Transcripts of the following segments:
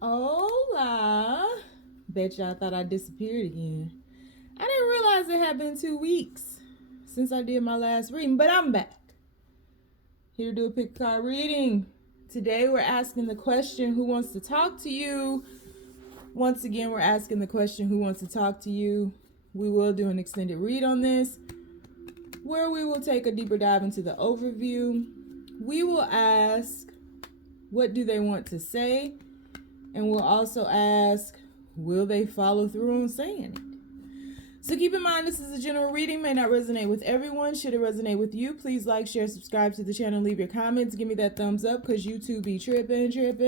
Hola. Bet y'all thought I disappeared again. I didn't realize it had been 2 weeks since I did my last reading, but I'm back. Here to do a pick card reading. Today we're asking the question, who wants to talk to you? Once again, we're asking the question, who wants to talk to you? We will do an extended read on this, where we will take a deeper dive into the overview. We will ask, what do they want to say? And we'll also ask, will they follow through on saying it? So keep in mind, this is a general reading, may not resonate with everyone. Should it resonate with you, please like, share, subscribe to the channel, leave your comments, give me that thumbs up, because YouTube be tripping. If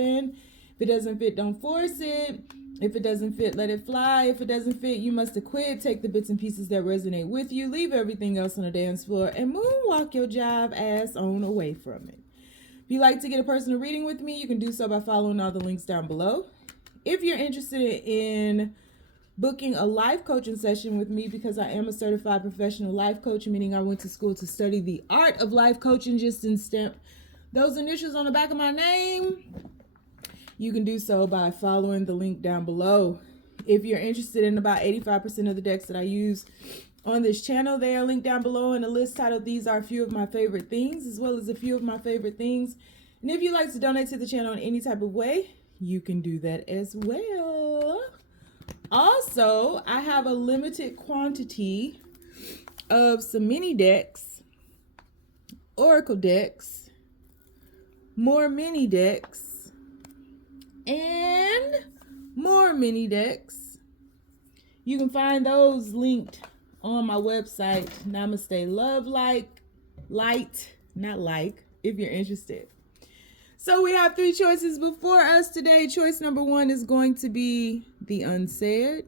it doesn't fit, don't force it. If it doesn't fit, let it fly. If it doesn't fit, you must have quit. Take the bits and pieces that resonate with you, leave everything else on the dance floor, and moonwalk your jive ass on away from it. If you'd like to get a personal reading with me, you can do so by following all the links down below. If you're interested in booking a life coaching session with me, because I am a certified professional life coach, meaning I went to school to study the art of life coaching, just in stamp those initials on the back of my name, you can do so by following the link down below. If you're interested in about 85% of the decks that I use on this channel, they are linked down below in a list titled These Are a Few of My Favorite Things, as well as a few of my favorite things. And if you'd like to donate to the channel in any type of way, you can do that as well. Also, I have a limited quantity of some mini decks, oracle decks, more mini decks, and more mini decks. You can find those linked on my website, namasteLOVElight, not like, if you're interested. So we have 3 choices before us today. Choice number 1 is going to be the Unsaid.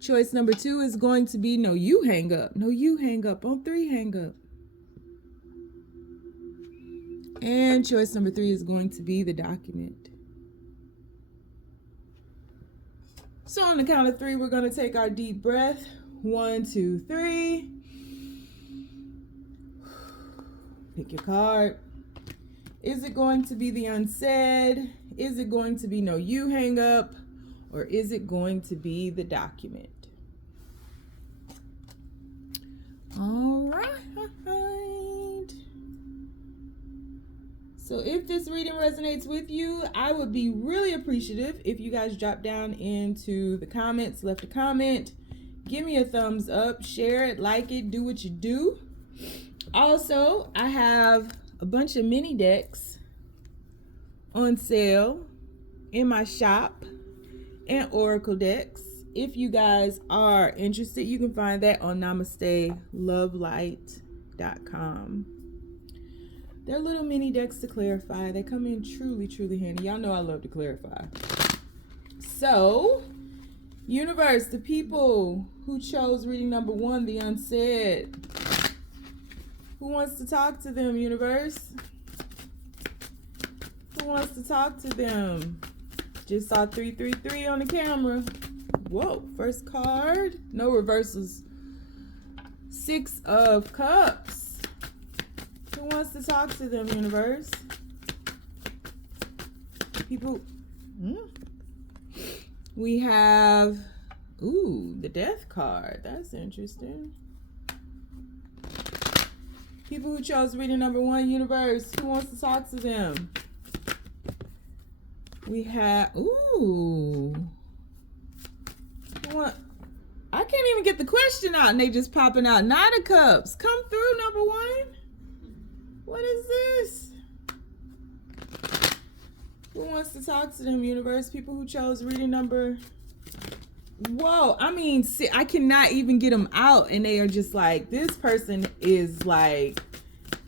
Choice number 2 is going to be no, you hang up. No, you hang up. On 3, hang up. And choice number 3 is going to be the document. So on the count of 3, we're going to take our deep breath. 1, 2, 3. Pick your card. Is it going to be the Unsaid? Is it going to be no, you hang up? Or is it going to be the document? All right. So if this reading resonates with you, I would be really appreciative if you guys drop down into the comments, left a comment, give me a thumbs up, share it, like it, do what you do. Also, I have a bunch of mini decks on sale in my shop, and oracle decks. If you guys are interested, you can find that on namasteLOVElight.com. They're little mini decks to clarify. They come in truly, truly handy. Y'all know I love to clarify. So, universe, the people who chose reading number 1, the Unsaid. Who wants to talk to them, universe? Who wants to talk to them? Just saw 333 on the camera. Whoa, first card. No reversals. 6 of Cups. Who wants to talk to them, universe? People. We have, the Death card. That's interesting. People who chose reading number 1, universe. Who wants to talk to them? We have, I can't even get the question out and they just popping out. 9 of Cups. Come through, number 1. What is this? Who wants to talk to them, universe? People who chose reading number. Whoa, I mean, see, I cannot even get them out and they are just like, this person is like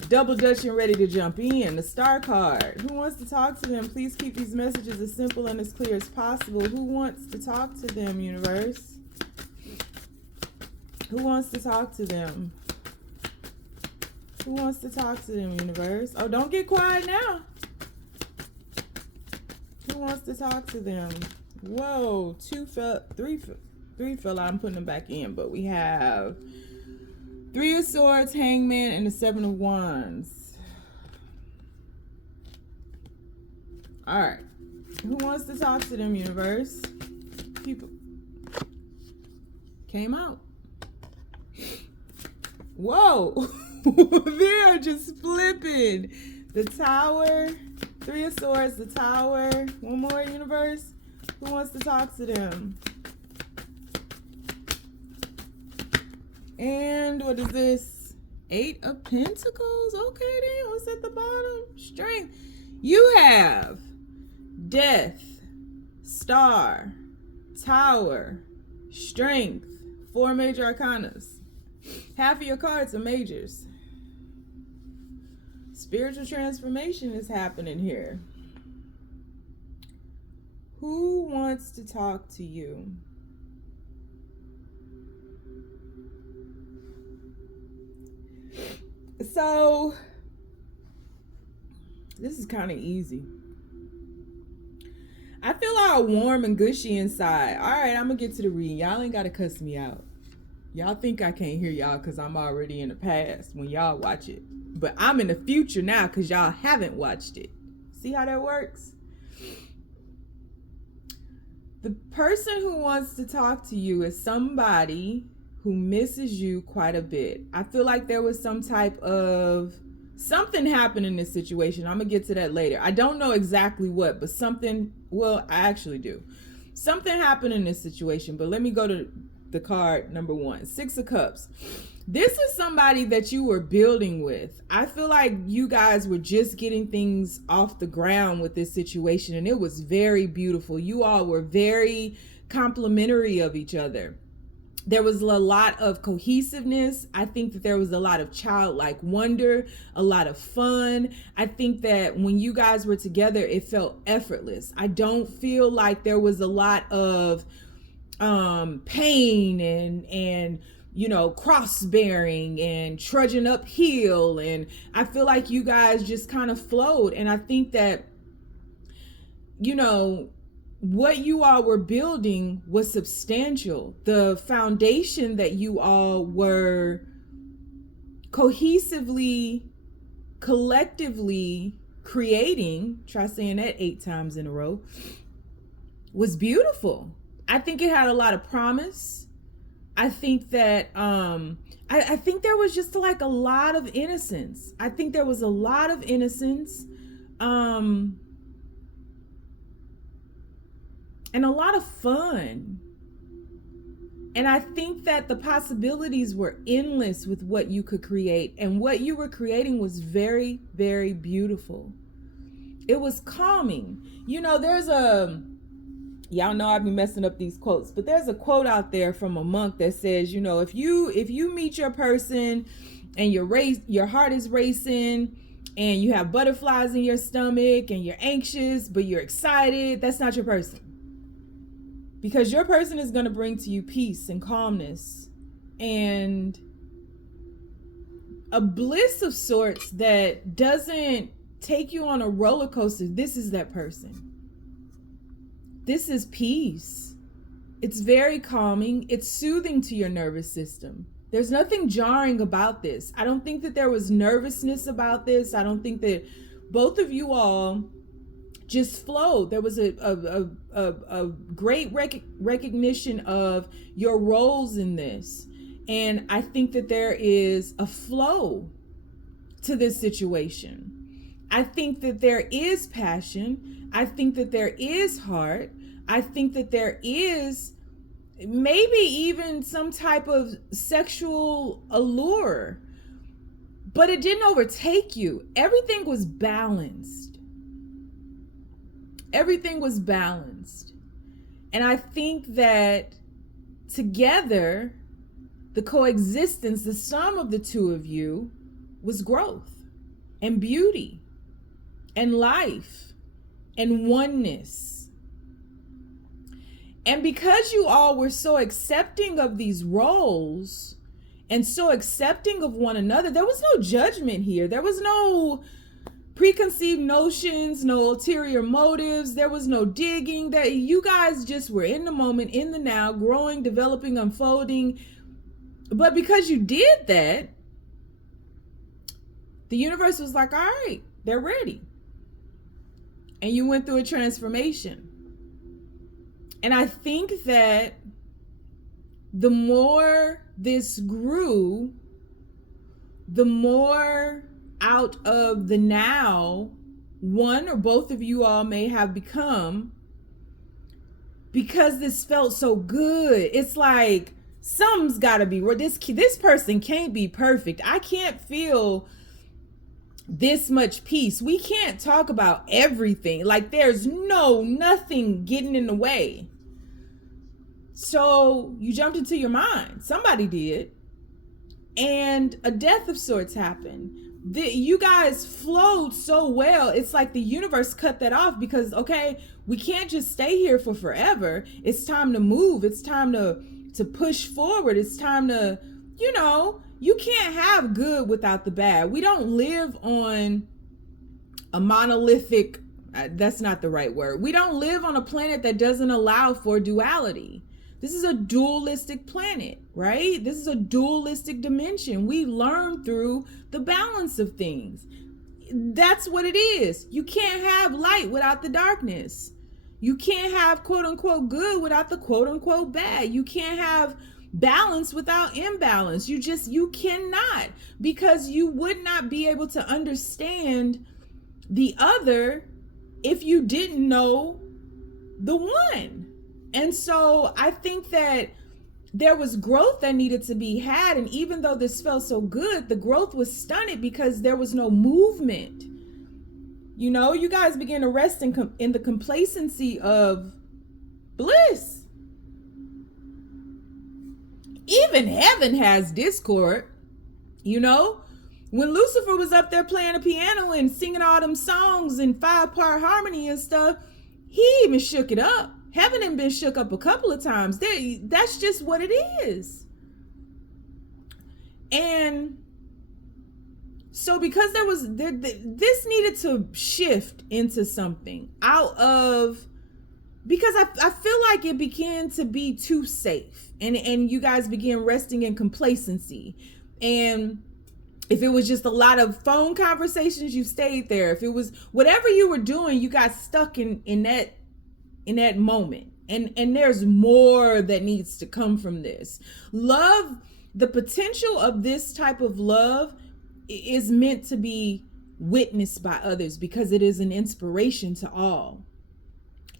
double dutching, ready to jump in. The Star card. Who wants to talk to them? Please keep these messages as simple and as clear as possible. Who wants to talk to them, universe? Who wants to talk to them? Who wants to talk to them, universe? Oh, don't get quiet now. Who wants to talk to them? Whoa, 3 fell out. I'm putting them back in, but we have 3 of Swords, Hangman, and the 7 of Wands. All right. Who wants to talk to them, universe? People came out. Whoa. They are just flipping. The Tower, Three of Swords, the Tower. One more, universe. Who wants to talk to them? And what is this? Eight of Pentacles. Okay, then what's at the bottom? Strength. You have Death, Star, Tower, Strength. 4 major arcanas. Half of your cards are majors. Spiritual transformation is happening here. Who wants to talk to you? So, this is kind of easy. I feel all warm and gushy inside. All right, I'm going to get to the reading. Y'all ain't got to cuss me out. Y'all think I can't hear y'all because I'm already in the past when y'all watch it. But I'm in the future now because y'all haven't watched it. See how that works? The person who wants to talk to you is somebody who misses you quite a bit. I feel like there was some type of something happened in this situation. I'm going to get to that later. I don't know exactly what, but something, well, I actually do. Something happened in this situation, but let me go to the card number 1. 6 of Cups. This is somebody that you were building with. I feel like you guys were just getting things off the ground with this situation, and it was very beautiful. You all were very complimentary of each other. There was a lot of cohesiveness. I think that there was a lot of childlike wonder, a lot of fun. I think that when you guys were together, it felt effortless. I don't feel like there was a lot of pain and you know, cross-bearing and trudging uphill. And I feel like you guys just kind of flowed. And I think that, you know, what you all were building was substantial. The foundation that you all were cohesively, collectively creating, try saying that 8 times in a row, was beautiful. I think it had a lot of promise. I think that I think there was just like a lot of innocence. I think there was a lot of innocence and a lot of fun. And I think that the possibilities were endless with what you could create, and what you were creating was very, very beautiful. It was calming. You know, there's y'all know I've been messing up these quotes, but there's a quote out there from a monk that says, you know, if you meet your person and your heart is racing and you have butterflies in your stomach and you're anxious, but you're excited, that's not your person. Because your person is going to bring to you peace and calmness and a bliss of sorts that doesn't take you on a roller coaster. This is that person. This is peace. It's very calming. It's soothing to your nervous system. There's nothing jarring about this. I don't think that there was nervousness about this. I don't think that both of you all just flowed. There was a great recognition of your roles in this. And I think that there is a flow to this situation. I think that there is passion. I think that there is heart. I think that there is maybe even some type of sexual allure, but it didn't overtake you. Everything was balanced. Everything was balanced. And I think that together, the coexistence, the sum of the two of you was growth and beauty and life and oneness. And because you all were so accepting of these roles and so accepting of one another, there was no judgment here. There was no preconceived notions, no ulterior motives. There was no digging. That you guys just were in the moment, in the now, growing, developing, unfolding. But because you did that, the universe was like, all right, they're ready. and you went through a transformation. And I think that the more this grew, the more out of the now one or both of you all may have become, because this felt so good. It's like something's got to be this person can't be perfect. I can't feel this much peace. We can't talk about everything. Like there's nothing getting in the way. So you jumped into your mind. Somebody did. And a death of sorts happened. You guys flowed so well. It's like the universe cut that off because, okay, we can't just stay here for forever. It's time to move. It's time to push forward. It's time to, you can't have good without the bad. We don't live on a monolithic, that's not the right word. We don't live on a planet that doesn't allow for duality. This is a dualistic planet, right? This is a dualistic dimension. We learn through the balance of things. That's what it is. You can't have light without the darkness. You can't have quote unquote good without the quote unquote bad. You can't have balance without imbalance. You cannot, because you would not be able to understand the other if you didn't know the one. And so I think that there was growth that needed to be had. And even though this felt so good, the growth was stunted because there was no movement. You guys began to rest in the complacency of bliss. Even heaven has discord. When Lucifer was up there playing the piano and singing all them songs in 5-part harmony and stuff, he even shook it up. Heaven had been shook up a couple of times. That's just what it is. And so because this needed to shift into something because I feel like it began to be too safe, and you guys began resting in complacency. And if it was just a lot of phone conversations, you stayed there. If it was whatever you were doing, you got stuck in that moment. And there's more that needs to come from this. Love, the potential of this type of love is meant to be witnessed by others because it is an inspiration to all.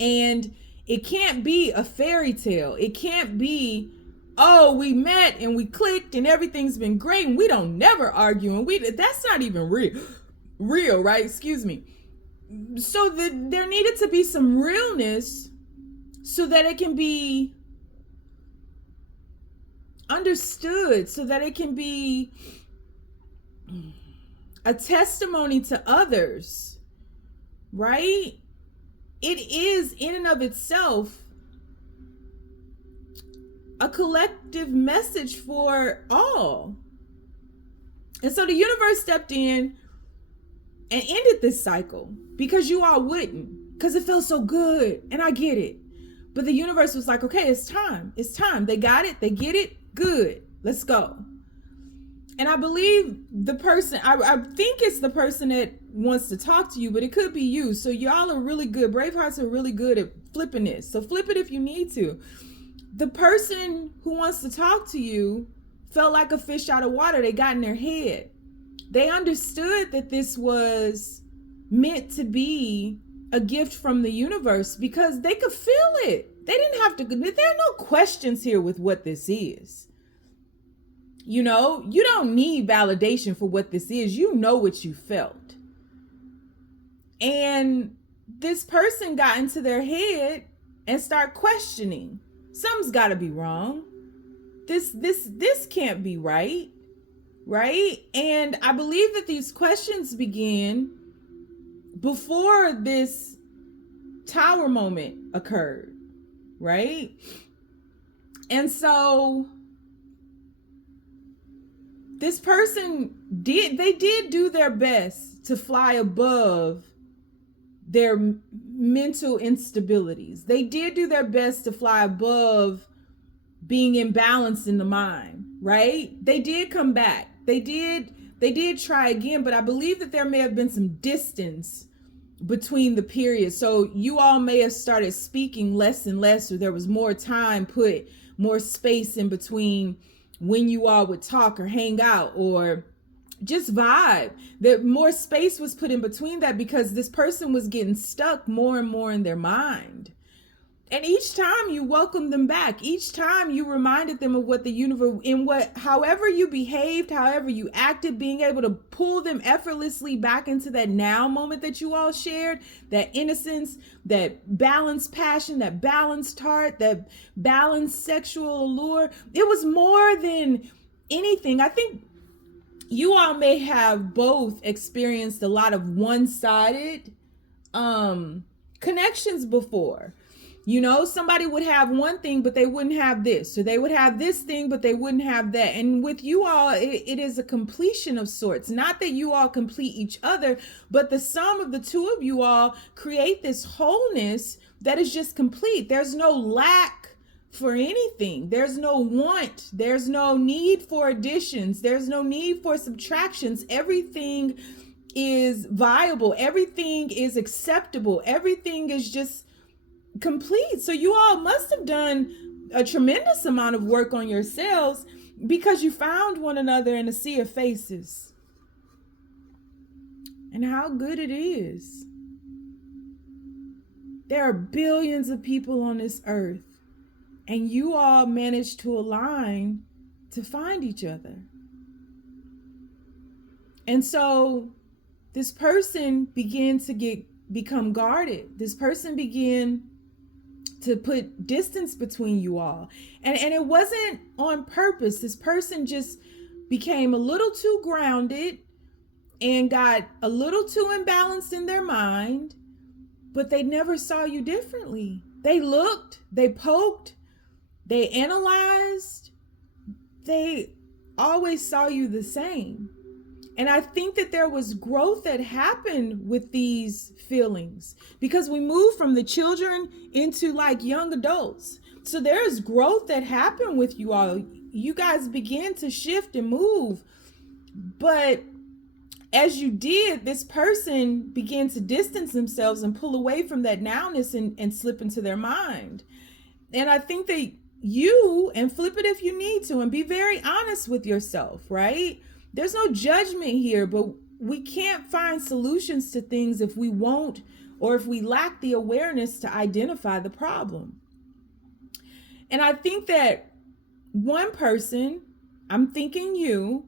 And it can't be a fairy tale. It can't be, oh, we met and we clicked and everything's been great and we don't never argue and that's not even real, right? Excuse me. So there needed to be some realness so that it can be understood, so that it can be a testimony to others, right? It is in and of itself a collective message for all. And so the universe stepped in and ended this cycle because you all wouldn't, because it felt so good. And I get it. But the universe was like, okay, it's time. It's time. They got it. They get it. Good. Let's go. And I believe the person, I think it's the person that wants to talk to you, but it could be you. So y'all are really good. Bravehearts are really good at flipping this. So flip it if you need to. The person who wants to talk to you felt like a fish out of water. They got in their head. They understood that this was meant to be a gift from the universe because they could feel it. They didn't have to, there are no questions here with what this is. You don't need validation for what this is. You know what you felt. And this person got into their head and start questioning. Something's got to be wrong. This can't be right. Right? And I believe that these questions began before this tower moment occurred, right? And so this person did do their best to fly above their mental instabilities. They did do their best to fly above being imbalanced in the mind, right? They did come back. They did try again, but I believe that there may have been some distance between the periods. So you all may have started speaking less and less, or there was more time put, more space in between when you all would talk or hang out or just vibe. That more space was put in between that because this person was getting stuck more and more in their mind. And each time you welcomed them back, each time you reminded them of what the universe, in what, however you behaved, however you acted, being able to pull them effortlessly back into that now moment that you all shared, that innocence, that balanced passion, that balanced heart, that balanced sexual allure. It was more than anything. I think you all may have both experienced a lot of one-sided connections before. You know, somebody would have one thing, but they wouldn't have this, or they would have this thing, but they wouldn't have that. And with you all, it is a completion of sorts. Not that you all complete each other, but the sum of the two of you all create this wholeness that is just complete. There's no lack for anything. There's no want. There's no need for additions. There's no need for subtractions. Everything is viable. Everything is acceptable. Everything is just complete. So you all must have done a tremendous amount of work on yourselves because you found one another in a sea of faces. And how good it is. There are billions of people on this earth, and you all managed to align to find each other. And so this person began to become guarded. This person began to put distance between you all. And it wasn't on purpose. This person just became a little too grounded and got a little too imbalanced in their mind, but they never saw you differently. They looked, they poked, they analyzed, they always saw you the same. And I think that there was growth that happened with these feelings because we moved from the children into like young adults. So there is growth that happened with you all. You guys began to shift and move. But as you did, this person began to distance themselves and pull away from that nowness and slip into their mind. And I think that you, and flip it if you need to, and be very honest with yourself, right? There's no judgment here, but we can't find solutions to things if we won't, or if we lack the awareness to identify the problem. And I think that one person, I'm thinking you,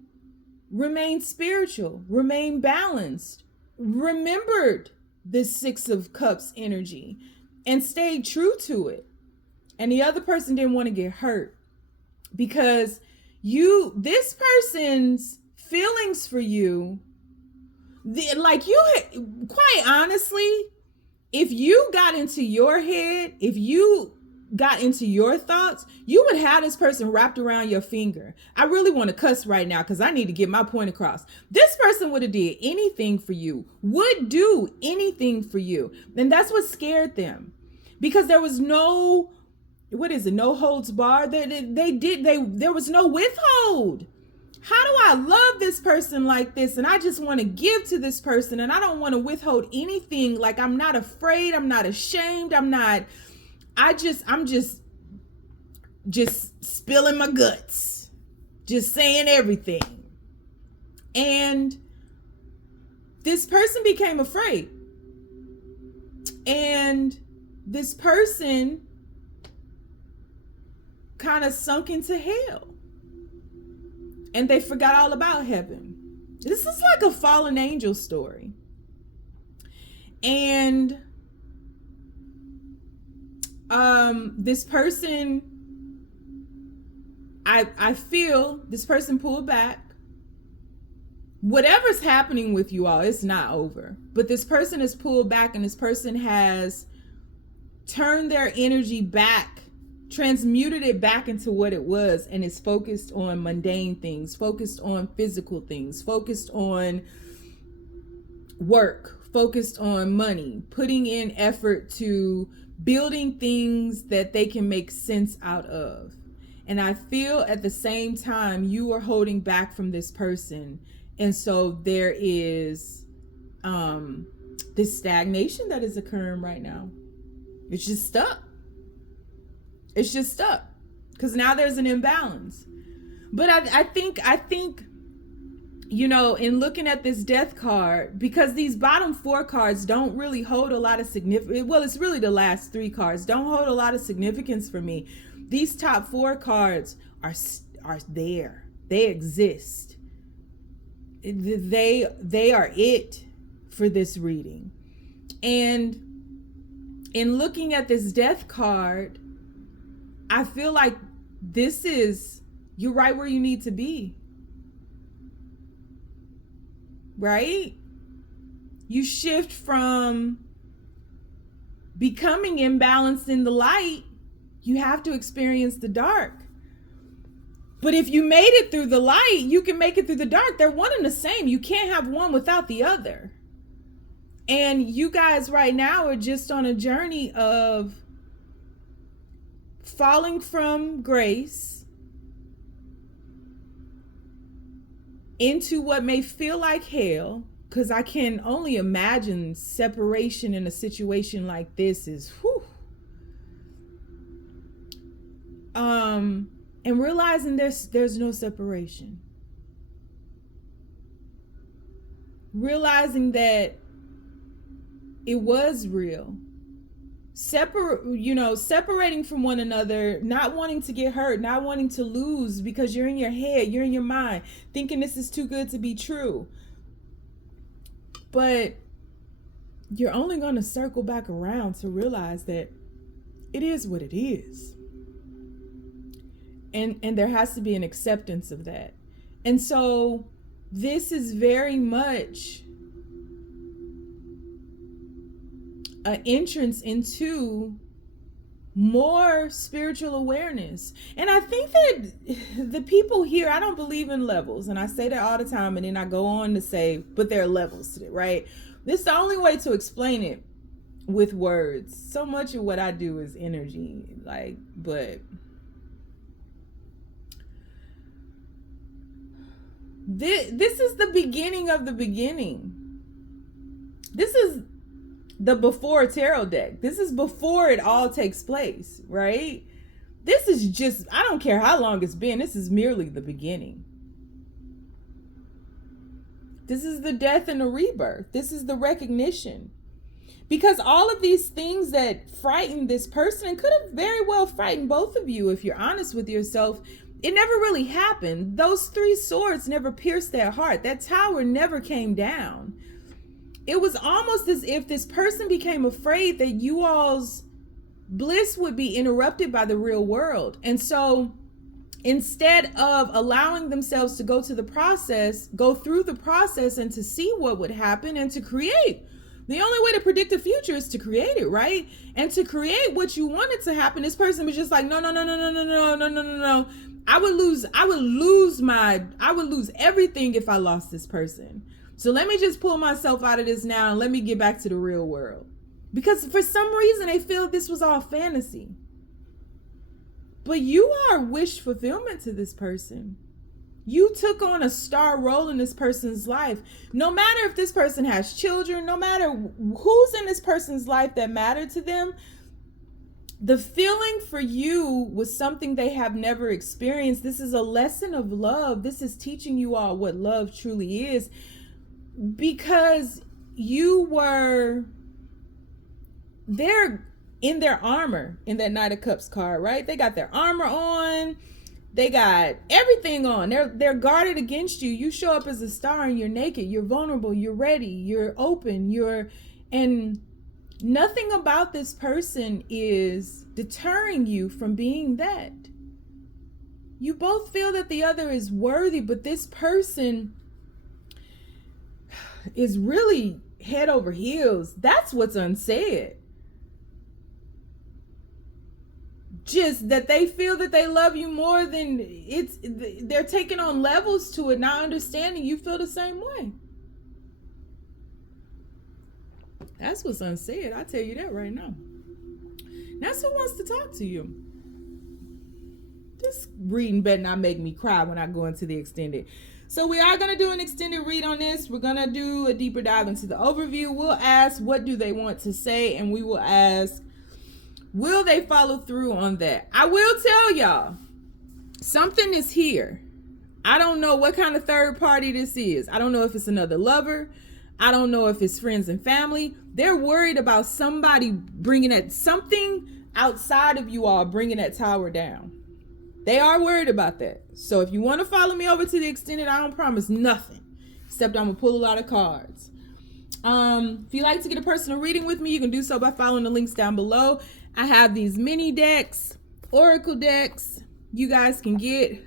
remained spiritual, remained balanced, remembered the Six of Cups energy, and stayed true to it. And the other person didn't want to get hurt because this person's feelings for you, quite honestly, if you got into your head, if you got into your thoughts, you would have this person wrapped around your finger. I really want to cuss right now because I need to get my point across. This person would have did anything for you, would do anything for you. And that's what scared them because there was no, no holds barred. There was no withhold. How do I love this person like this? And I just want to give to this person and I don't want to withhold anything. Like I'm not afraid. I'm not ashamed. I'm just spilling my guts, just saying everything. And this person became afraid. And this person kind of sunk into hell. And they forgot all about heaven. This is like a fallen angel story. And this person, I feel this person pulled back. Whatever's happening with you all, it's not over. But this person has pulled back and this person has turned their energy back, transmuted it back into what it was, and is focused on mundane things, focused on physical things, focused on work, focused on money, putting in effort to building things that they can make sense out of. And I feel at the same time you are holding back from this person. And so there is this stagnation that is occurring right now. It's just stuck. It's just stuck because now there's an imbalance. But I think, you know, in looking at this death card, because these bottom 4 cards don't really hold a lot of significance. Well, it's really the last 3 cards don't hold a lot of significance for me. These top 4 cards are there. They exist. They are it for this reading. And in looking at this death card, I feel like you're right where you need to be. Right? You shift from becoming imbalanced in the light, you have to experience the dark. But if you made it through the light, you can make it through the dark. They're one and the same. You can't have one without the other. And you guys right now are just on a journey of falling from grace into what may feel like hell, because I can only imagine separation in a situation like this is whew. And realizing there's no separation. Realizing that it was real. Separating from one another, not wanting to get hurt, not wanting to lose because you're in your head, you're in your mind, thinking this is too good to be true. But you're only going to circle back around to realize that it is what it is. And there has to be an acceptance of that. And so this is very much an entrance into more spiritual awareness. And I think that the people here, I don't believe in levels. And I say that all the time. And then I go on to say, but there are levels to it, right? This is the only way to explain it with words. So much of what I do is energy. But this is the beginning of the beginning. This is the before tarot deck. This is before it all takes place, right? This is just, I don't care how long it's been. This is merely the beginning. This is the death and the rebirth. This is the recognition. Because all of these things that frightened this person, and could have very well frightened both of you if you're honest with yourself, it never really happened. Those 3 swords never pierced their heart. That tower never came down. It was almost as if this person became afraid that you all's bliss would be interrupted by the real world. And so instead of allowing themselves to go through the process and to see what would happen and to create, the only way to predict the future is to create it, right? And to create what you wanted to happen, this person was just like, no. I would lose everything if I lost this person. So let me just pull myself out of this now and let me get back to the real world. Because for some reason they feel this was all fantasy. But you are wish fulfillment to this person. You took on a star role in this person's life. No matter if this person has children, no matter who's in this person's life that mattered to them, the feeling for you was something they have never experienced. This is a lesson of love. This is teaching you all what love truly is. Because you were there in their armor in that Knight of Cups card, right? They got their armor on. They got everything on. They're guarded against you. You show up as a star and you're naked. You're vulnerable. You're ready. You're open. And nothing about this person is deterring you from being that. You both feel that the other is worthy, but this person is really head over heels. That's what's unsaid. Just that they feel that they love you more than they're taking on levels to it, not understanding you feel the same way. That's what's unsaid. I'll tell you that right now. That's who wants to talk to you. This reading better not make me cry when I go into the extended. So we are going to do an extended read on this. We're going to do a deeper dive into the overview. We'll ask, what do they want to say? And we will ask, will they follow through on that? I will tell y'all, something is here. I don't know what kind of third party this is. I don't know if it's another lover. I don't know if it's friends and family. They're worried about somebody bringing that, something outside of you all bringing that tower down. They are worried about that. So if you want to follow me over to the extended, I don't promise nothing, except I'm going to pull a lot of cards. If you like to get a personal reading with me, you can do so by following the links down below. I have these mini decks, oracle decks, you guys can get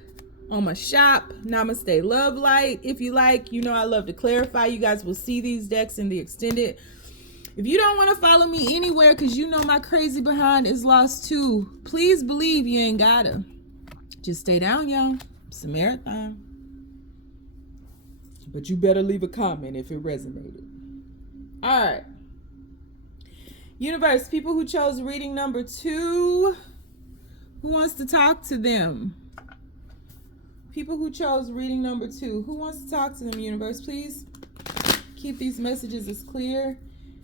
on my shop, namasteLOVElight. If you like, you know I love to clarify. You guys will see these decks in the extended. If you don't want to follow me anywhere because you know my crazy behind is lost too, please believe you ain't gotta. Just stay down, y'all. It's a marathon. But you better leave a comment if it resonated. All right. Universe, people who chose reading number 2, who wants to talk to them? People who chose reading number 2, who wants to talk to them, universe? Please keep these messages as clear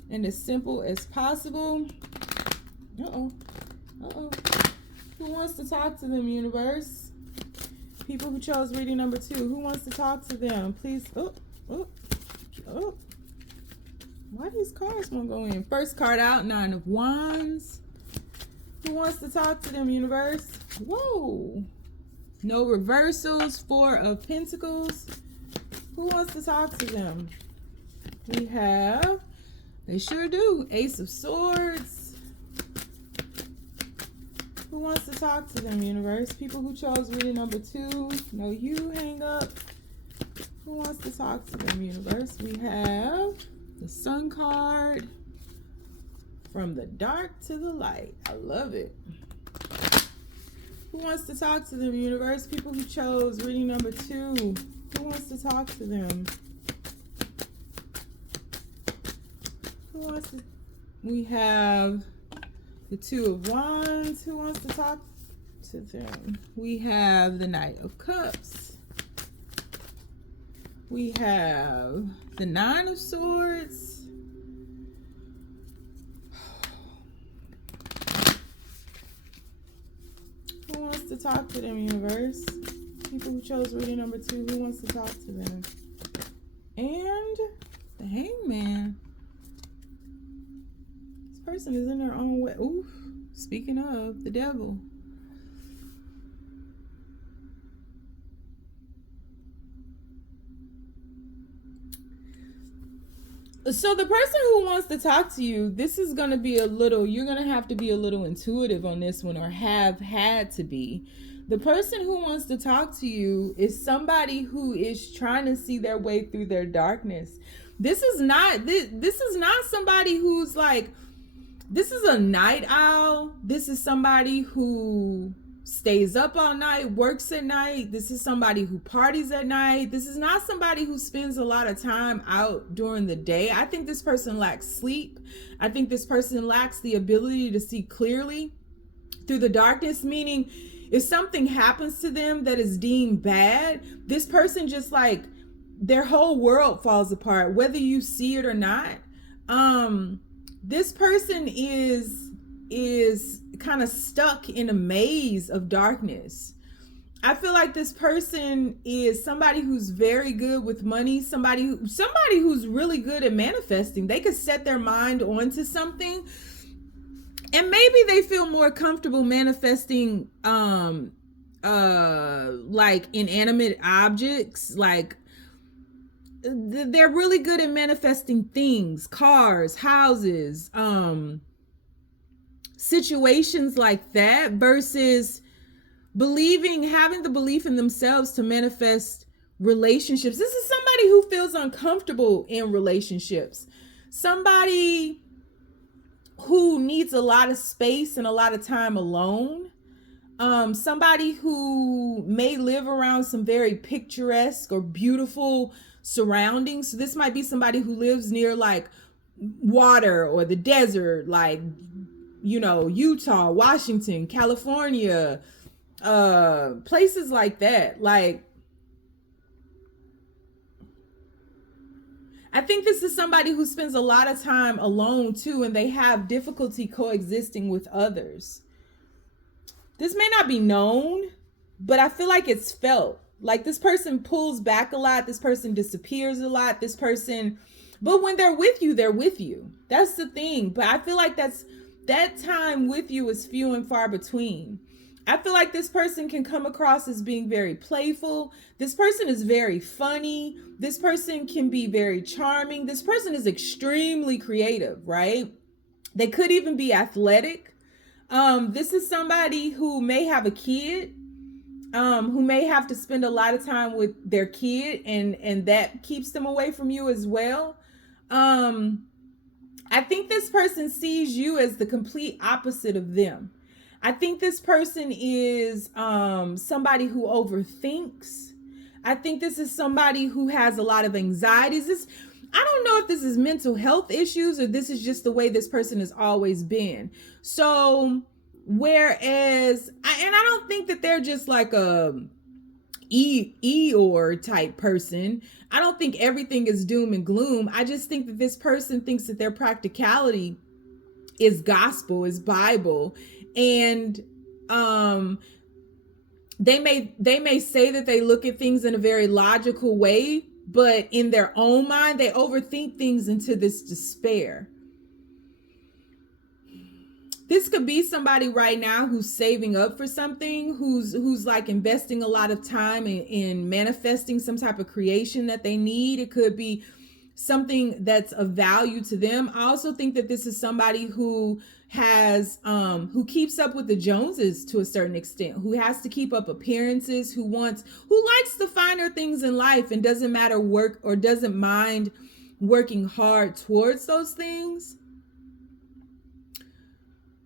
and as simple as possible. Uh-oh. Uh-oh. Who wants to talk to them, universe? People who chose reading number 2, who wants to talk to them? Please. Oh. Why these cards won't go in? First card out, 9 of Wands. Who wants to talk to them, universe? Whoa. No reversals, 4 of Pentacles. Who wants to talk to them? We have, they sure do, Ace of Swords. Who wants to talk to them, universe? People who chose reading number 2. No, you hang up. Who wants to talk to them, universe? We have the Sun card. From the dark to the light. I love it. Who wants to talk to them, universe? People who chose reading number 2. Who wants to talk to them? Who wants to? We have the 2 of Wands. Who wants to talk to them? We have the Knight of Cups. We have the 9 of Swords. Who wants to talk to them, universe? People who chose reading number 2, who wants to talk to them? And the Hangman. This person is in their own way. Oof. Speaking of, the devil. So the person who wants to talk to you, this is going to be a little, you're going to have to be a little intuitive on this one, or have had to be. The person who wants to talk to you is somebody who is trying to see their way through their darkness. This is not somebody who's like, this is a night owl. This is somebody who stays up all night, works at night. This is somebody who parties at night. This is not somebody who spends a lot of time out during the day. I think this person lacks sleep. I think this person lacks the ability to see clearly through the darkness, meaning if something happens to them that is deemed bad, this person just like, their whole world falls apart, whether you see it or not. This person is kind of stuck in a maze of darkness. I feel like this person is somebody who's very good with money, somebody who's really good at manifesting. They could set their mind onto something, and maybe they feel more comfortable manifesting like inanimate objects. Like they're really good at manifesting things, cars, houses, situations like that, versus having the belief in themselves to manifest relationships. This is somebody who feels uncomfortable in relationships. Somebody who needs a lot of space and a lot of time alone. Somebody who may live around some very picturesque or beautiful surroundings. So this might be somebody who lives near like water or the desert, like, you know, Utah, Washington, California, places like that. Like I think this is somebody who spends a lot of time alone too, and they have difficulty coexisting with others. This may not be known, but I feel like it's felt. Like this person pulls back a lot. This person disappears a lot. This person, but when they're with you, they're with you. That's the thing. But I feel like that time with you is few and far between. I feel like this person can come across as being very playful. This person is very funny. This person can be very charming. This person is extremely creative, right? They could even be athletic. This is somebody who may have a kid, who may have to spend a lot of time with their kid, and that keeps them away from you as well. I think this person sees you as the complete opposite of them. I think this person is somebody who overthinks. I think this is somebody who has a lot of anxieties. I don't know if this is mental health issues or this is just the way this person has always been. So whereas, I don't think that they're just like a Eeyore type person. I don't think everything is doom and gloom. I just think that this person thinks that their practicality is gospel, is Bible. And they may say that they look at things in a very logical way, but in their own mind, they overthink things into this despair. This could be somebody right now who's saving up for something, who's like investing a lot of time in manifesting some type of creation that they need. It could be something that's of value to them. I also think that this is somebody who has who keeps up with the Joneses to a certain extent, who has to keep up appearances, who likes the finer things in life and doesn't mind working hard towards those things.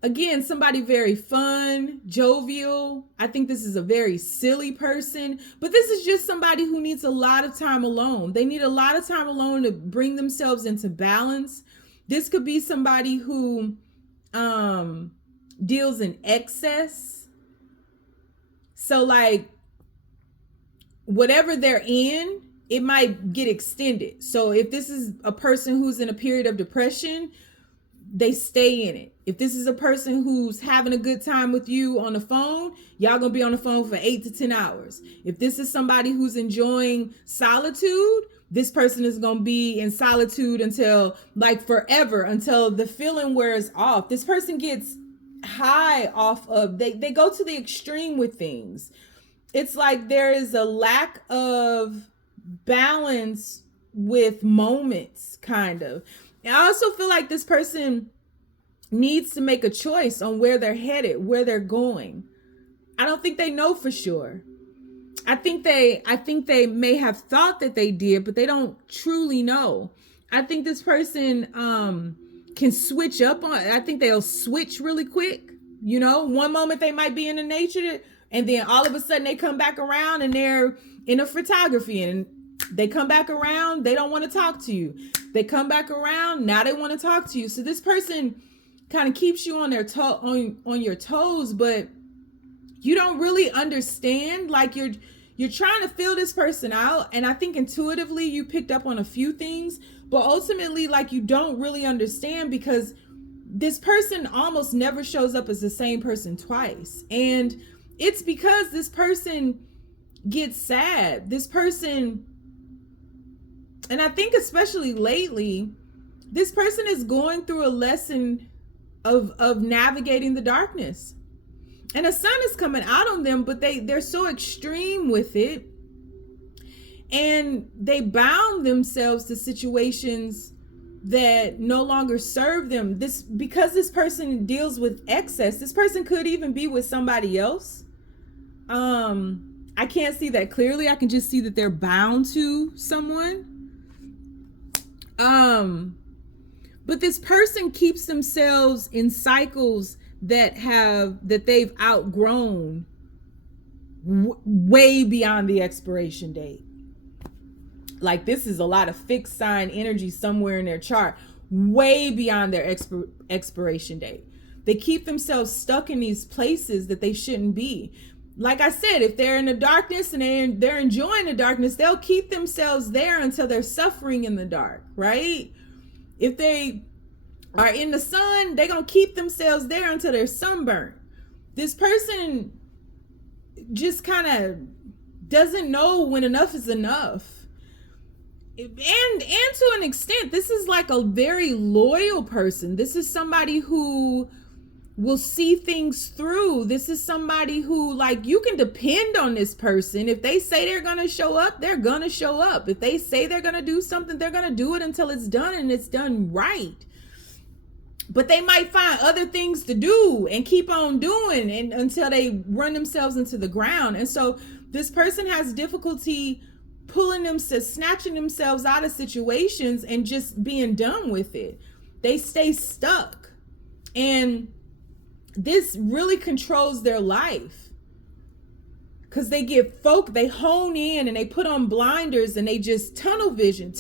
Again, somebody very fun, jovial. I think this is a very silly person, but this is just somebody who needs a lot of time alone. They need a lot of time alone to bring themselves into balance. This could be somebody who deals in excess. So like whatever they're in, it might get extended. So if this is a person who's in a period of depression, they stay in it. If this is a person who's having a good time with you on the phone, y'all gonna be on the phone for 8 to 10 hours. If this is somebody who's enjoying solitude, this person is gonna be in solitude until like forever, until the feeling wears off. This person gets high off of, they go to the extreme with things. It's like there is a lack of balance with moments, kind of. I also feel like this person needs to make a choice on where they're headed, where they're going. I don't think they know for sure. I think they may have thought that they did, but they don't truly know. I think this person can switch up on, I think they'll switch really quick. You know, one moment they might be in the nature, and then all of a sudden they come back around and they're in a photography, and they come back around, they don't want to talk to you. They come back around, now they want to talk to you. So this person kind of keeps you on their on your toes, but you don't really understand. Like you're trying to feel this person out, and I think intuitively you picked up on a few things, but ultimately like you don't really understand, because this person almost never shows up as the same person twice. And it's because this person gets sad. This person, and I think especially lately, this person is going through a lesson of navigating the darkness. And the sun is coming out on them, but they're so extreme with it. And they bound themselves to situations that no longer serve them. Because this person deals with excess, this person could even be with somebody else. I can't see that clearly. I can just see that they're bound to someone. But this person keeps themselves in cycles that they've outgrown way beyond the expiration date. Like this is a lot of fixed sign energy somewhere in their chart, way beyond their expiration date. They keep themselves stuck in these places that they shouldn't be. like I said, if they're in the darkness and they're enjoying the darkness, they'll keep themselves there until they're suffering in the dark, right? If they are in the sun, they're going to keep themselves there until they're sunburned. This person just kind of doesn't know when enough is enough. And to an extent, this is like a very loyal person. This is somebody who will see things through. This is somebody who, like, you can depend on this person. If they say they're going to show up, they're going to show up. If they say they're going to do something, they're going to do it until it's done, and it's done right. But they might find other things to do and keep on doing and until they run themselves into the ground. And so this person has difficulty snatching themselves out of situations and just being done with it. They stay stuck. And this really controls their life, because they they hone in and they put on blinders and they just tunnel vision.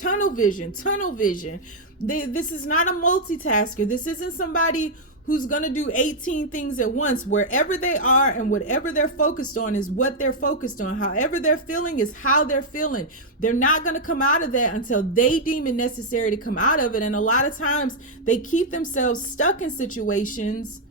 This is not a multitasker. This isn't somebody who's going to do 18 things at once. Wherever they are and whatever they're focused on is what they're focused on. However they're feeling is how they're feeling. They're not going to come out of that until they deem it necessary to come out of it. And a lot of times they keep themselves stuck in situations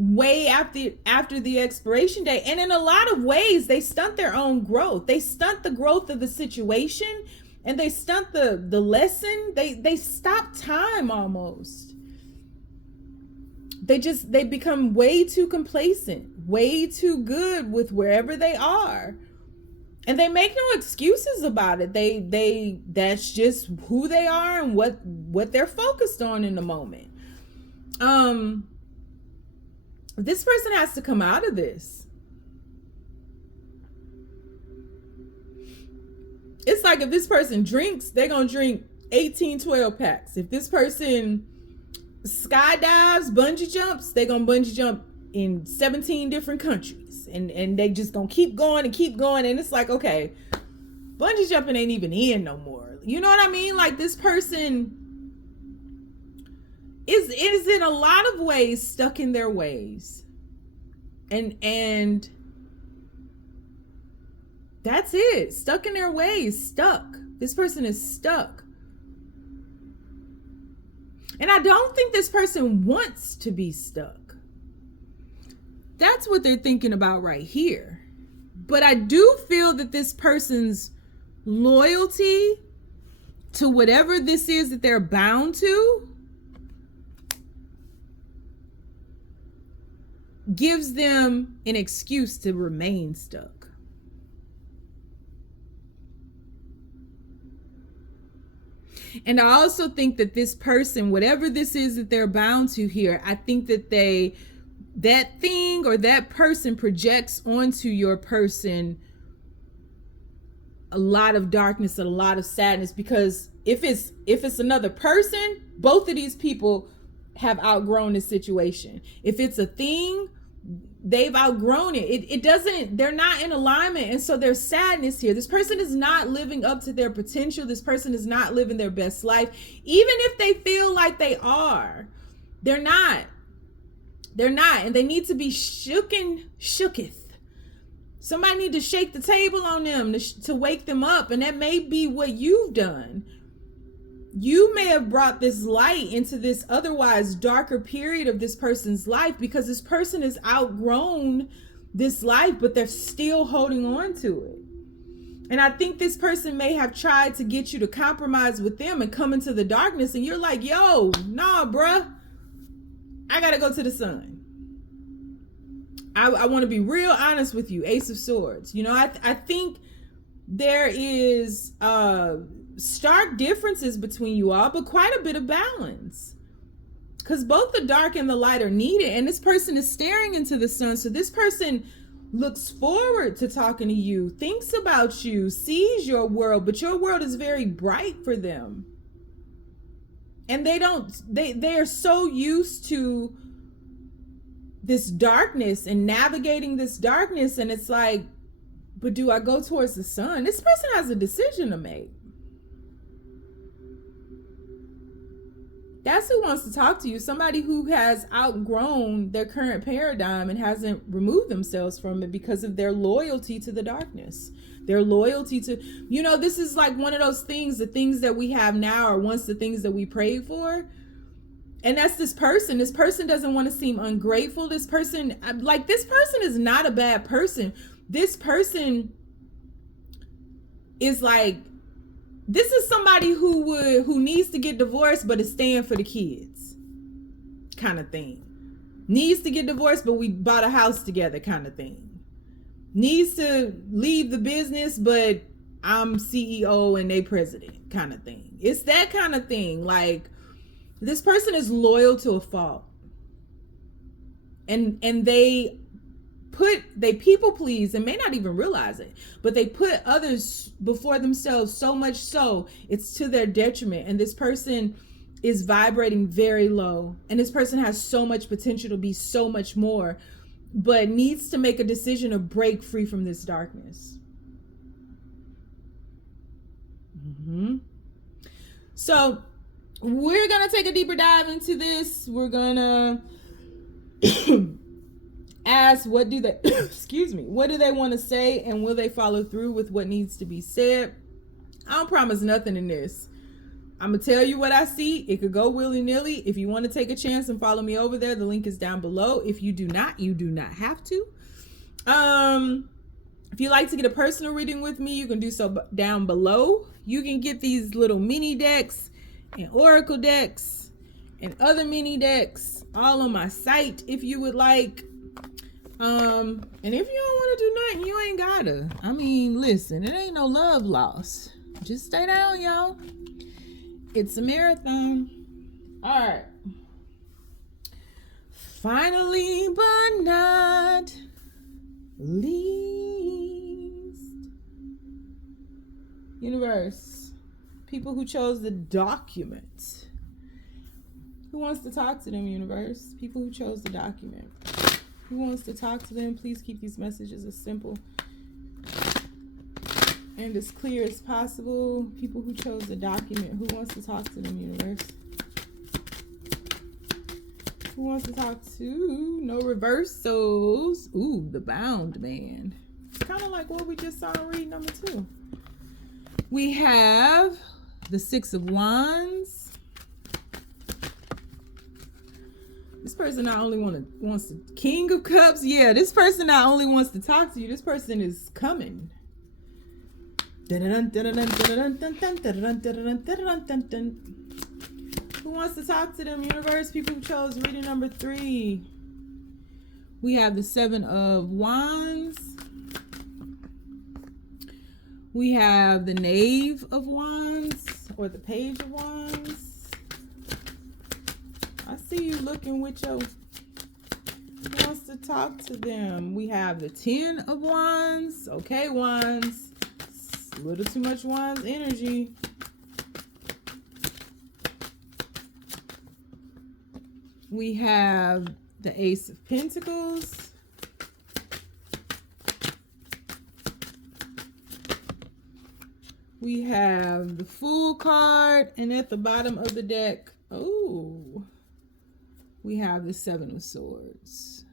way after the expiration date. And in a lot of ways, they stunt their own growth. They stunt the growth of the situation, and they stunt the lesson. They stop time almost. They become way too complacent, way too good with wherever they are. And they make no excuses about it. That's just who they are and what they're focused on in the moment. This person has to come out of this. It's like if this person drinks, they're going to drink 18 12 packs. If this person skydives, bungee jumps, they're going to bungee jump in 17 different countries. And they just going to keep going and keep going. And it's like, okay, bungee jumping ain't even in no more. You know what I mean? Like, this person is in a lot of ways stuck in their ways. And that's it. Stuck in their ways. Stuck. This person is stuck. And I don't think this person wants to be stuck. That's what they're thinking about right here. But I do feel that this person's loyalty to whatever this is that they're bound to gives them an excuse to remain stuck. And I also think that this person, whatever this is that they're bound to here, I think that that thing or that person projects onto your person a lot of darkness and a lot of sadness, because if it's another person, both of these people have outgrown the situation. If it's a thing, they've outgrown it. It doesn't, they're not in alignment. And so there's sadness here. This person is not living up to their potential. This person is not living their best life. Even if they feel like they are, they're not. They're not. And they need to be shooketh. Somebody need to shake the table on them to wake them up. And that may be what you've done. You may have brought this light into this otherwise darker period of this person's life, because this person has outgrown this life, but they're still holding on to it. And I think this person may have tried to get you to compromise with them and come into the darkness. And you're like, yo, nah, bruh, I got to go to the sun. I want to be real honest with you. Ace of Swords. You know, I think there is stark differences between you all, but quite a bit of balance, because both the dark and the light are needed. And this person is staring into the sun. So this person looks forward to talking to you, thinks about you, sees your world, but your world is very bright for them. And they are so used to this darkness and navigating this darkness. And it's like, but do I go towards the sun? This person has a decision to make. That's who wants to talk to you. Somebody who has outgrown their current paradigm and hasn't removed themselves from it because of their loyalty to the darkness. Their loyalty to, this is like one of those things, the things that we have now are once the things that we prayed for. And that's this person. This person doesn't want to seem ungrateful. This person is not a bad person. This person is like, this is somebody who needs to get divorced, but is staying for the kids kind of thing. Needs to get divorced, but we bought a house together kind of thing. Needs to leave the business, but I'm CEO and they president kind of thing. It's that kind of thing. Like, this person is loyal to a fault. And they people please and may not even realize it, but they put others before themselves so much so it's to their detriment. And this person is vibrating very low. And this person has so much potential to be so much more, but needs to make a decision to break free from this darkness. So we're going to take a deeper dive into this. We're going to ask, what do they what do they want to say, and will they follow through with what needs to be said? I don't promise nothing in this. I'm gonna tell you what I see. It could go willy-nilly. If you want to take a chance and follow me over there, the link is down below. If you do not, you do not have to. If you like to get a personal reading with me, you can do so down below. You can get these little mini decks and oracle decks and other mini decks all on my site if you would like. And if you don't want to do nothing, you ain't gotta. I mean, listen, it ain't no love lost. Just stay down, y'all. It's a marathon. All right. Finally, but not least. Universe. People who chose the document. Who wants to talk to them, universe? People who chose the document. Who wants to talk to them? Please keep these messages as simple and as clear as possible. People who chose the document. Who wants to talk to them, universe? Who wants to talk to? No reversals. Ooh, the bound man. It's kind of like what we just saw in read number 2. We have the 6 of Wands. This person not only wants the King of Cups. Yeah, this person not only wants to talk to you, this person is coming. Who wants to talk to them, universe? People who chose reading number 3. We have the 7 of Wands. We have the Knave of Wands, or the Page of Wands. I see you looking with your... Who wants to talk to them? We have the 10 of Wands. Okay, Wands. A little too much Wands energy. We have the Ace of Pentacles. We have the Fool card. And at the bottom of the deck, oh, we have the 7 of Swords.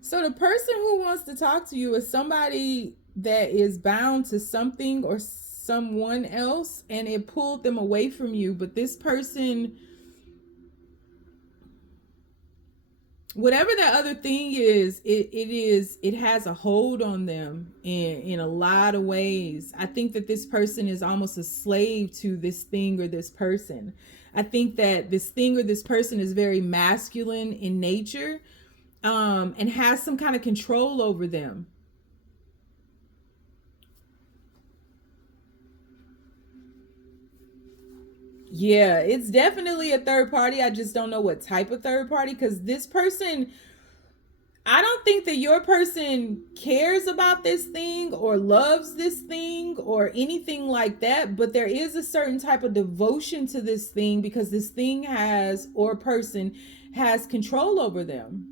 So the person who wants to talk to you is somebody that is bound to something or someone else, and it pulled them away from you. But this person, whatever that other thing is, it has a hold on them in a lot of ways. I think that this person is almost a slave to this thing or this person. I think that this thing or this person is very masculine in nature, and has some kind of control over them. Yeah, it's definitely a third party. I just don't know what type of third party, because this person, I don't think that your person cares about this thing or loves this thing or anything like that, but there is a certain type of devotion to this thing because this thing has, or person has, control over them.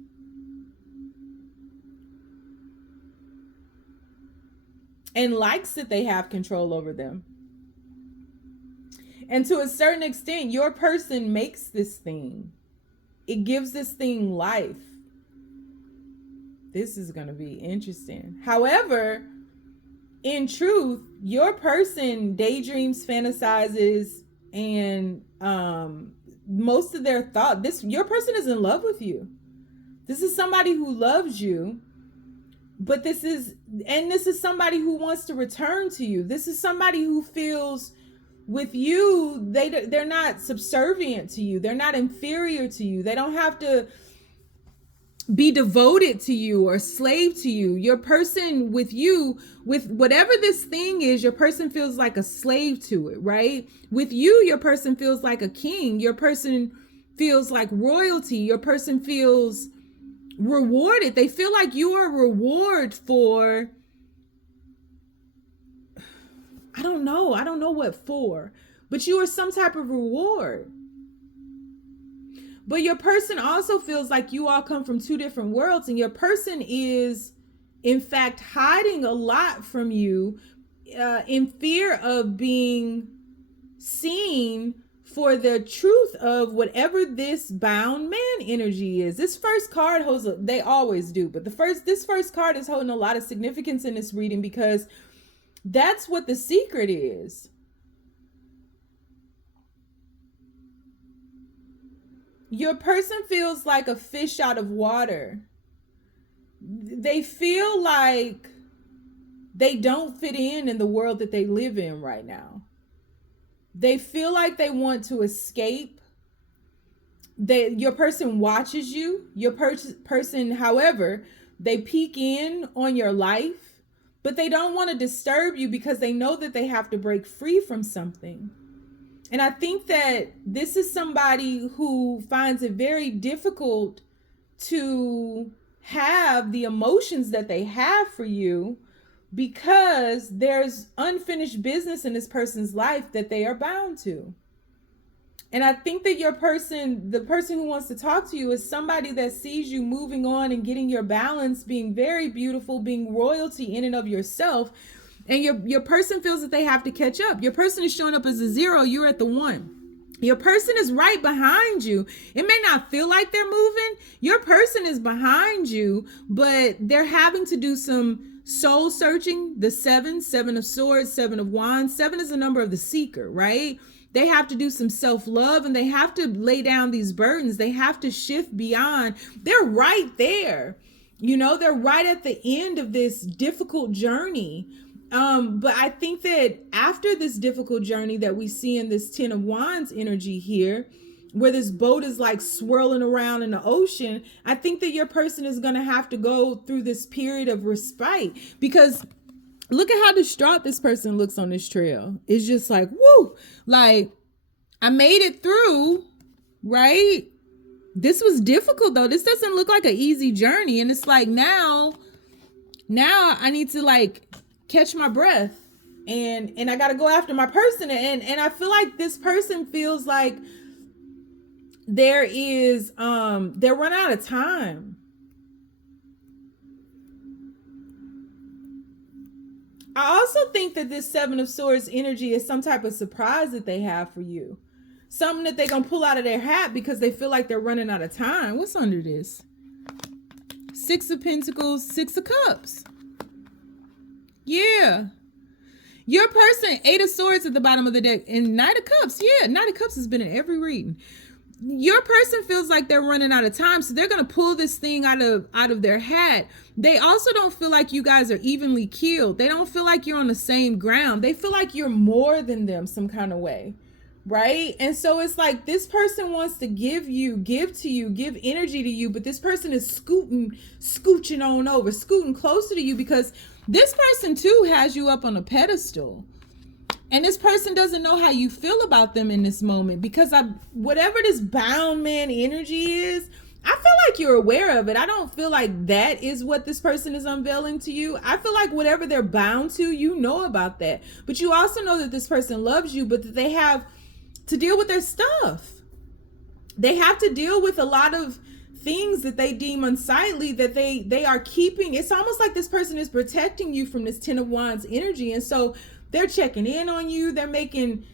and likes that they have control over them. And to a certain extent, your person makes this thing. It gives this thing life. This is going to be interesting. However, in truth, your person daydreams, fantasizes, and most of their thought, your person is in love with you. This is somebody who loves you, but this is somebody who wants to return to you. This is somebody who feels with you, they're not subservient to you. They're not inferior to you. They don't have to be devoted to you or slave to you. Your person with you, with whatever this thing is, your person feels like a slave to it, right? With you, your person feels like a king. Your person feels like royalty. Your person feels rewarded. They feel like you are a reward for, I don't know what for, but you are some type of reward. But your person also feels like you all come from two different worlds, and your person is, in fact, hiding a lot from you in fear of being seen for the truth of whatever this bound man energy is. This first card holds, they always do, but this first card is holding a lot of significance in this reading because that's what the secret is. Your person feels like a fish out of water. They feel like they don't fit in the world that they live in right now. They feel like they want to escape. Your person watches you. Your person, however, they peek in on your life, but they don't want to disturb you because they know that they have to break free from something. And I think that this is somebody who finds it very difficult to have the emotions that they have for you because there's unfinished business in this person's life that they are bound to. And I think that your person, the person who wants to talk to you, is somebody that sees you moving on and getting your balance, being very beautiful, being royalty in and of yourself. And your person feels that they have to catch up. Your person is showing up as a 0. You're at the 1. Your person is right behind you. It may not feel like they're moving. Your person is behind you, but they're having to do some soul searching. The 7 of swords, 7 of wands. 7 is the number of the seeker, right? They have to do some self-love and they have to lay down these burdens. They have to shift beyond. They're right there. They're right at the end of this difficult journey. But I think that after this difficult journey that we see in this 10 of wands energy here, where this boat is like swirling around in the ocean, I think that your person is going to have to go through this period of respite, because look at how distraught this person looks on this trail. It's just like, woo, like I made it through, right? This was difficult though. This doesn't look like an easy journey. And it's like, now I need to like catch my breath and I got to go after my person. And I feel like this person feels like they're running out of time. I also think that this 7 of swords energy is some type of surprise that they have for you. Something that they're going to pull out of their hat because they feel like they're running out of time. What's under this? 6 of pentacles, 6 of cups. Yeah. Your person, 8 of swords at the bottom of the deck and Knight of cups. Yeah, Knight of cups has been in every reading. Your person feels like they're running out of time, so they're going to pull this thing out of their hat. They also don't feel like you guys are evenly keeled. They don't feel like you're on the same ground. They feel like you're more than them some kind of way, right? And so it's like this person wants to give to you, give energy to you, but this person is scooching on over, scooting closer to you because this person too has you up on a pedestal. And this person doesn't know how you feel about them in this moment because whatever this bound man energy is, I feel like you're aware of it. I don't feel like that is what this person is unveiling to you. I feel like whatever they're bound to, you know about that. But you also know that this person loves you, but that they have to deal with their stuff. They have to deal with a lot of things that they deem unsightly that they are keeping. It's almost like this person is protecting you from this Ten of Wands energy. And so they're checking in on you. They're making,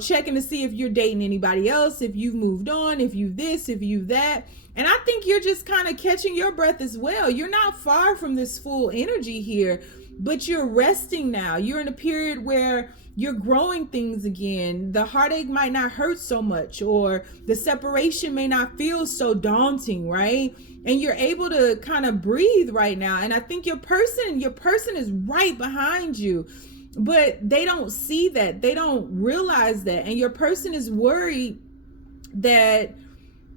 checking to see if you're dating anybody else, if you've moved on, if you this, if you that. And I think you're just kind of catching your breath as well. You're not far from this full energy here, but you're resting now. You're in a period where you're growing things again. The heartache might not hurt so much, or the separation may not feel so daunting, right? And you're able to kind of breathe right now. And I think your person is right behind you, but they don't see that. They don't realize that. And your person is worried that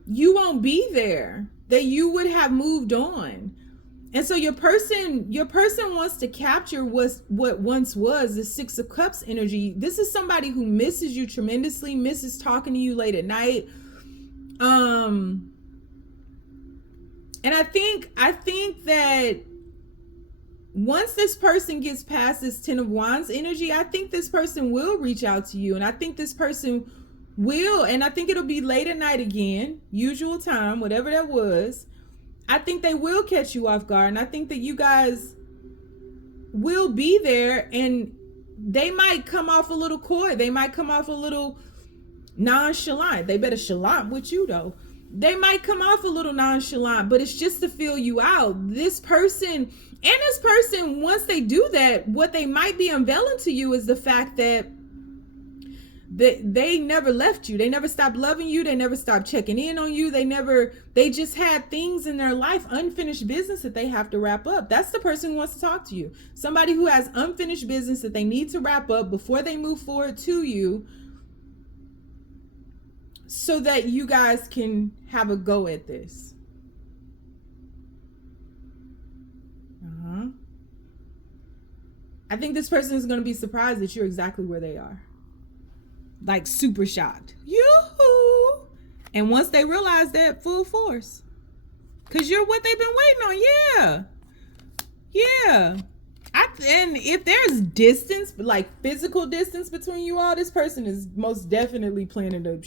you won't be there, that you would have moved on. And so your person wants to capture what once was the Six of Cups energy. This is somebody who misses you tremendously, misses talking to you late at night. And I think that once this person gets past this Ten of Wands energy, I think this person will reach out to you. And I think this person will, and I think it'll be late at night again, usual time, whatever that was. I think they will catch you off guard, and I think that you guys will be there, and they might come off a little coy. They might come off a little nonchalant. They better chalant with you though. They might come off a little nonchalant, but it's just to feel you out. This person, once they do that, what they might be unveiling to you is the fact that they never left you. They never stopped loving you. They never stopped checking in on you. They just had things in their life, unfinished business that they have to wrap up. That's the person who wants to talk to you. Somebody who has unfinished business that they need to wrap up before they move forward to you, so that you guys can have a go at this. I think this person is going to be surprised that you're exactly where they are. Like super shocked. Yoo-hoo! And once they realize that, full force. Because you're what they've been waiting on. Yeah. And if there's distance, like physical distance between you all, this person is most definitely planning to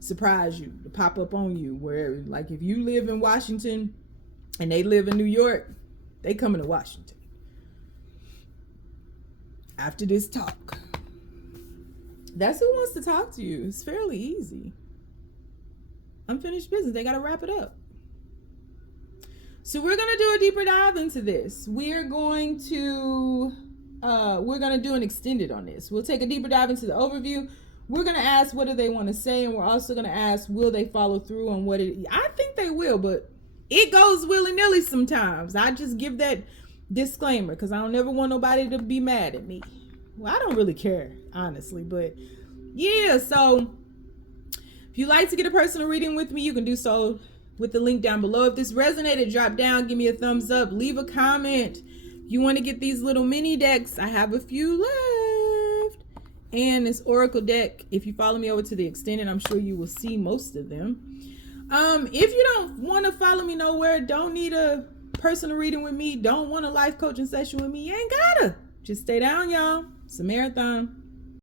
surprise you, to pop up on you. Where, like, if you live in Washington and they live in New York, they coming to Washington after this talk. That's who wants to talk to you. It's fairly easy. Unfinished business. They got to wrap it up. So we're going to do a deeper dive into this. We're going to do an extended on this. We'll take a deeper dive into the overview. We're going to ask, what do they want to say? And we're also going to ask, will they follow through on what it is? I think they will, but it goes willy-nilly sometimes. I just give that disclaimer because I don't ever want nobody to be mad at me. Well, I don't really care, honestly, but yeah. So if you like to get a personal reading with me, you can do so with the link down below. If this resonated, drop down, give me a thumbs up, leave a comment. If you want to get these little mini decks, I have a few left. And this Oracle deck, if you follow me over to the extended, I'm sure you will see most of them. If you don't want to follow me nowhere, don't need a personal reading with me, don't want a life coaching session with me, you ain't gotta. Just stay down, y'all. It's a marathon.